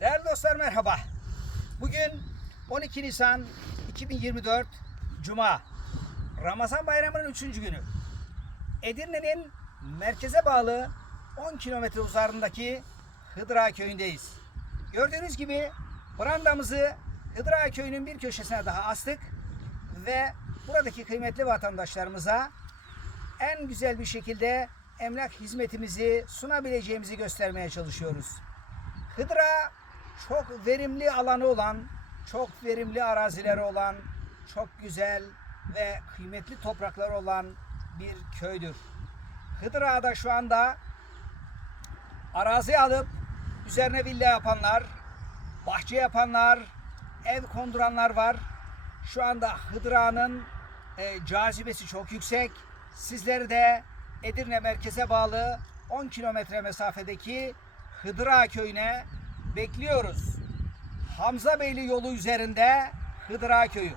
Değerli dostlar merhaba. Bugün 12 Nisan 2024 Cuma. Ramazan bayramının 3. günü. Edirne'nin merkeze bağlı 10 kilometre uzarındaki Hıdıra köyündeyiz. Gördüğünüz gibi brandamızı Hıdıra köyünün bir köşesine daha astık ve buradaki kıymetli vatandaşlarımıza en güzel bir şekilde emlak hizmetimizi sunabileceğimizi göstermeye çalışıyoruz. Hıdıra çok verimli alanı olan, çok verimli arazileri olan, çok güzel ve kıymetli toprakları olan bir köydür. Hıdıra'da şu anda arazi alıp üzerine villa yapanlar, bahçe yapanlar, ev konduranlar var. Şu anda Hıdıra'nın e, cazibesi çok yüksek. Sizleri de Edirne merkeze bağlı 10 kilometre mesafedeki Hıdıra köyüne bekliyoruz. Hamza Beyli yolu üzerinde Hıdıra köyü.